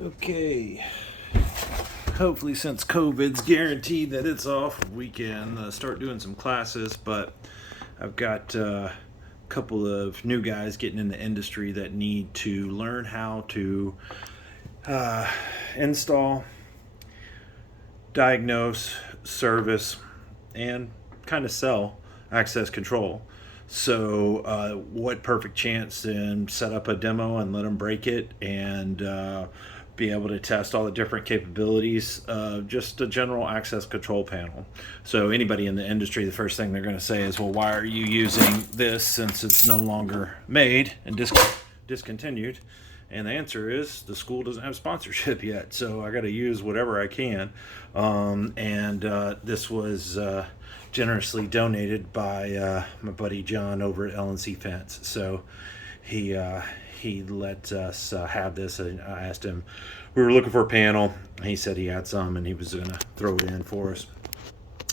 Okay, hopefully since COVID's guaranteed that it's off, we can start doing some classes, but I've got a couple of new guys getting in the industry that need to learn how to install, diagnose, service, and kind of sell access control. So, what perfect chance to set up a demo and let them break it and be able to test all the different capabilities of just a general access control panel. So, anybody in the industry, the first thing they're going to say is, well, why are you using this since it's no longer made and discontinued? And the answer is the school doesn't have sponsorship yet, so I got to use whatever I can. This was generously donated by my buddy John over at LNC Fence. So he let us have this. And I asked him, we were looking for a panel. He said he had some, and he was going to throw it in for us.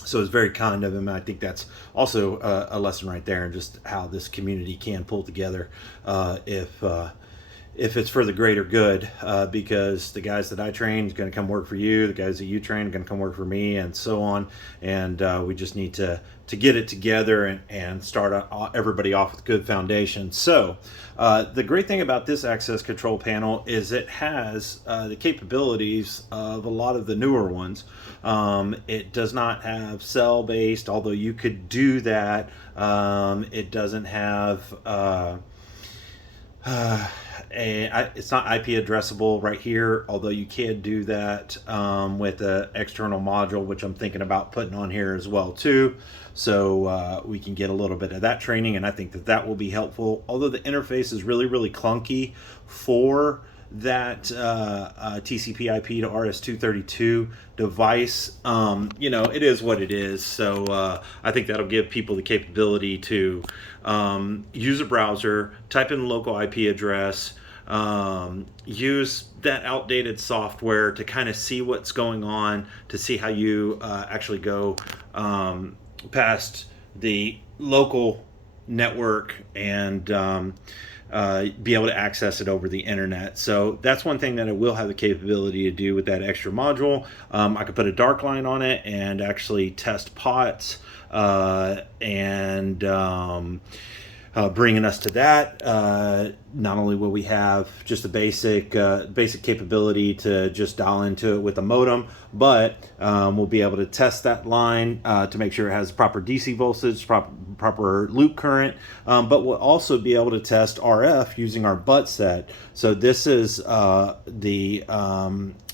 So it's very kind of him. I think that's also a lesson right there, and just how this community can pull together if it's for the greater good, because the guys that I train is going to come work for you, the guys that you train are going to come work for me, and so on. And we just need to get it together and start everybody off with good foundation. So the great thing about this access control panel is it has the capabilities of a lot of the newer ones. It does not have cell-based, although you could do that. It doesn't have it's not IP addressable right here, although you can do that with an external module, which I'm thinking about putting on here as well too. So we can get a little bit of that training, and I think that will be helpful. Although the interface is really clunky for that TCP/IP to RS-232 device, it is what it is. So I think that'll give people the capability to use a browser, type in the local IP address, use that outdated software to kind of see what's going on, to see how you actually go past the local network and be able to access it over the internet. So that's one thing that it will have the capability to do with that extra module. I could put a dark line on it and actually test pots bringing us to that. Not only will we have just a basic capability to just dial into it with a modem, but we'll be able to test that line to make sure it has proper DC voltage, proper loop current, but we'll also be able to test RF using our butt set. So this is the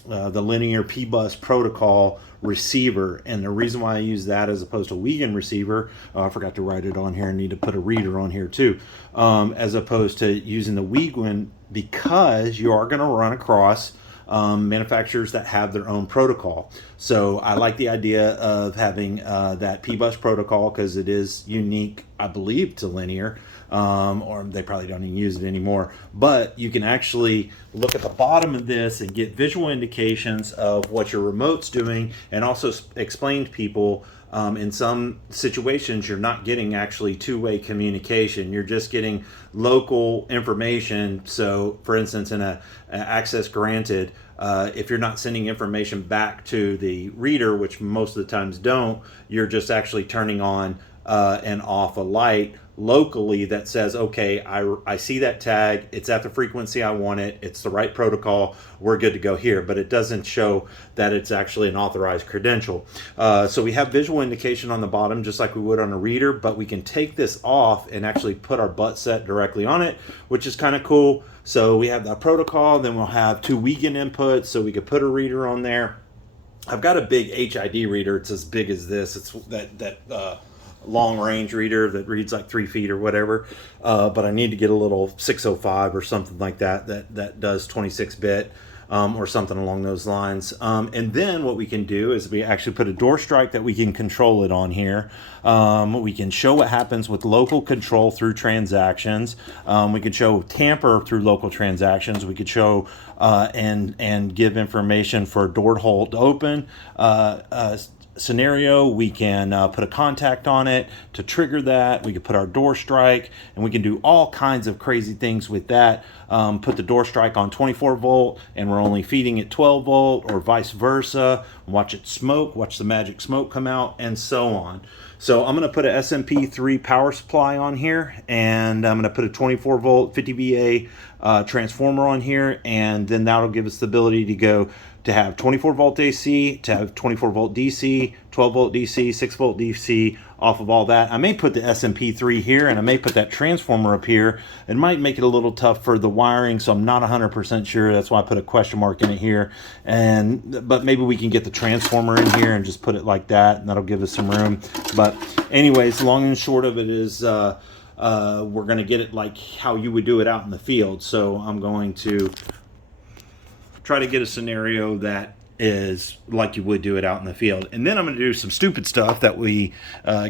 linear P-bus protocol receiver, and the reason why I use that as opposed to Wiegand receiver, I forgot to write it on here, I need to put a reader on here too, as opposed to using the Wiegand, because you are going to run across manufacturers that have their own protocol. So I like the idea of having that P-bus protocol, because it is unique, I believe, to linear, or they probably don't even use it anymore. But you can actually look at the bottom of this and get visual indications of what your remote's doing, and also explain to people in some situations you're not getting actually two-way communication. You're just getting local information. So for instance, in a access granted, if you're not sending information back to the reader, which most of the times don't, you're just actually turning on and off a light locally that says, okay, I see that tag, it's at the frequency I want it, it's the right protocol, we're good to go here. But it doesn't show that it's actually an authorized credential. So we have visual indication on the bottom, just like we would on a reader, but we can take this off and actually put our butt set directly on it, which is kind of cool. So we have that protocol, then we'll have two Wiegand inputs, so we could put a reader on there. I've got a big HID reader, it's as big as this, it's that long range reader that reads like 3 feet or whatever, but I need to get a little 605 or something like that does 26-bit or something along those lines. And then what we can do is we actually put a door strike that we can control it on here. We can show what happens with local control through transactions. We could show tamper through local transactions. We could show and give information for door hold open, scenario, we can put a contact on it to trigger that. We can put our door strike, and we can do all kinds of crazy things with that. Put the door strike on 24 volt and we're only feeding it 12 volt, or vice versa. Watch it smoke, watch the magic smoke come out, and so on. So I'm going to put an SMP3 power supply on here, and I'm going to put a 24 volt 50 VA transformer on here, and then that'll give us the ability to go to have 24 volt AC, to have 24 volt DC, 12 volt DC, 6 volt DC off of all that. I may put the SMP3 here, and I may put that transformer up here. It might make it a little tough for the wiring, so I'm not 100% sure. That's why I put a question mark in it here. But maybe we can get the transformer in here and just put it like that, and that'll give us some room. But anyways, long and short of it is we're going to get it like how you would do it out in the field. So I'm going to try to get a scenario that is like you would do it out in the field. And then I'm going to do some stupid stuff that we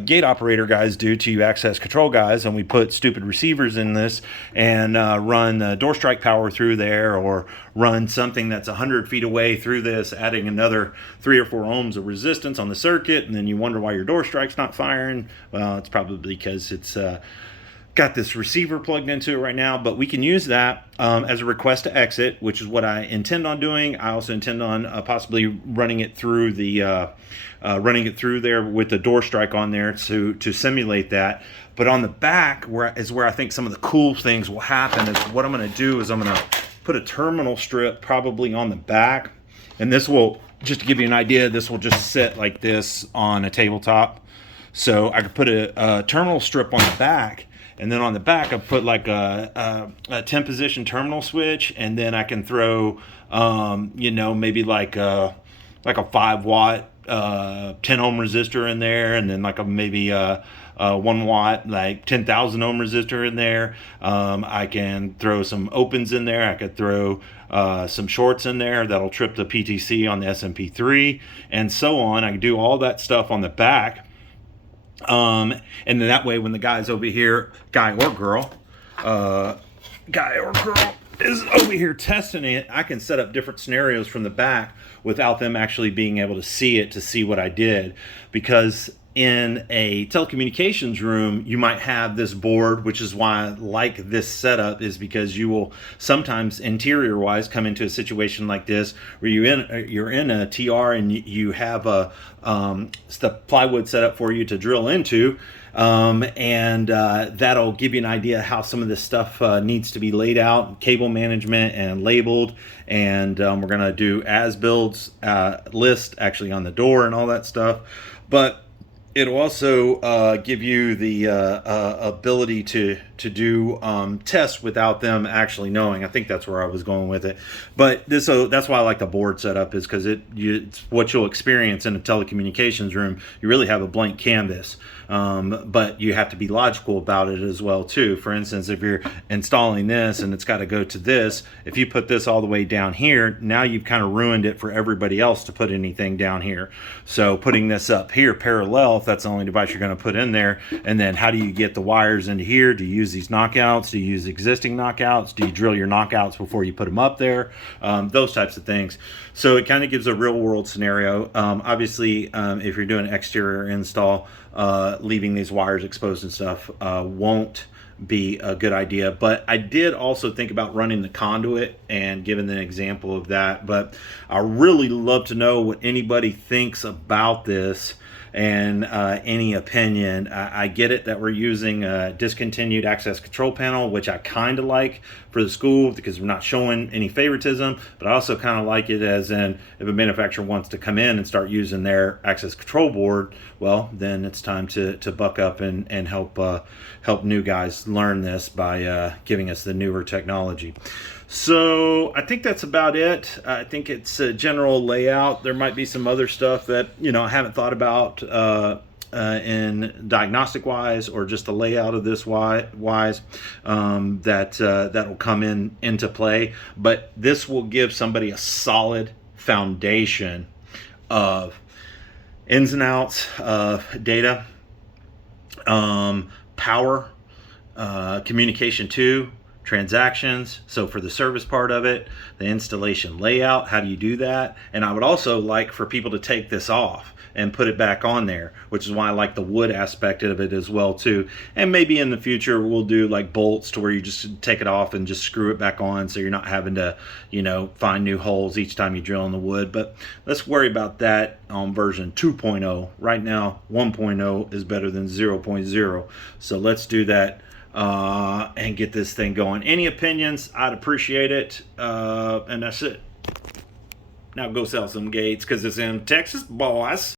gate operator guys do to you access control guys, and we put stupid receivers in this and run door strike power through there, or run something that's 100 feet away through this, adding another 3 or 4 ohms of resistance on the circuit, and then you wonder why your door strike's not firing. Well, it's probably because it's got this receiver plugged into it right now. But we can use that as a request to exit, which is what I intend on doing. I also intend on possibly running it through the there with the door strike on there to simulate that. But on the back where I think some of the cool things will happen. Is what I'm going to do is I'm going to put a terminal strip probably on the back, and this will, just to give you an idea, this will just sit like this on a tabletop. So I could put a terminal strip on the back, and then on the back I put like a 10 position terminal switch, and then I can throw maybe like a 5 watt 10 ohm resistor in there, and then like maybe a 1 watt like 10,000 ohm resistor in there. I can throw some opens in there. I could throw some shorts in there that'll trip the PTC on the SMP3, and so on. I can do all that stuff on the back. And then that way, when the guy's over here, guy or girl is over here testing it, I can set up different scenarios from the back without them actually being able to see it, to see what I did. Because in a telecommunications room, you might have this board, which is why I like this setup, is because you will sometimes interior wise come into a situation like this where you're in a TR and you have a the plywood set up for you to drill into, and that'll give you an idea how some of this stuff needs to be laid out, cable management and labeled. And we're gonna do as builds list actually on the door and all that stuff. But it'll also give you the ability to do tests without them actually knowing. I think that's where I was going with it. But that's why I like the board setup, is because it's what you'll experience in a telecommunications room. You really have a blank canvas, but you have to be logical about it as well too. For instance, if you're installing this and it's got to go to this, if you put this all the way down here, now you've kind of ruined it for everybody else to put anything down here. So putting this up here parallel, if that's the only device you're going to put in there, and then how do you get the wires into here? Do you use these knockouts? Do you use existing knockouts? Do you drill your knockouts before you put them up there? Those types of things. So it kind of gives a real world scenario. Obviously, if you're doing exterior install, leaving these wires exposed and stuff won't be a good idea. But I did also think about running the conduit and giving an example of that. But I really love to know what anybody thinks about this, and any opinion. I get it that we're using a discontinued access control panel, which I kind of like for the school because we're not showing any favoritism, but I also kind of like it as in, if a manufacturer wants to come in and start using their access control board, well, then it's time to buck up and help new guys learn this by giving us the newer technology. So I think that's about it. I think it's a general layout. There might be some other stuff that I haven't thought about in diagnostic wise, or just the layout of this wise that will come into play. But this will give somebody a solid foundation of ins and outs of data, power, communication to, transactions. So for the service part of it, the installation layout, how do you do that? And I would also like for people to take this off and put it back on there, which is why I like the wood aspect of it as well too. And maybe in the future we'll do like bolts to where you just take it off and just screw it back on, so you're not having to, you know, find new holes each time you drill in the wood. But let's worry about that on version 2.0. Right now 1.0 is better than 0.0, so let's do that and get this thing going. Any opinions, I'd appreciate it. And that's it. Now go sell some gates, because it's in Texas, boys.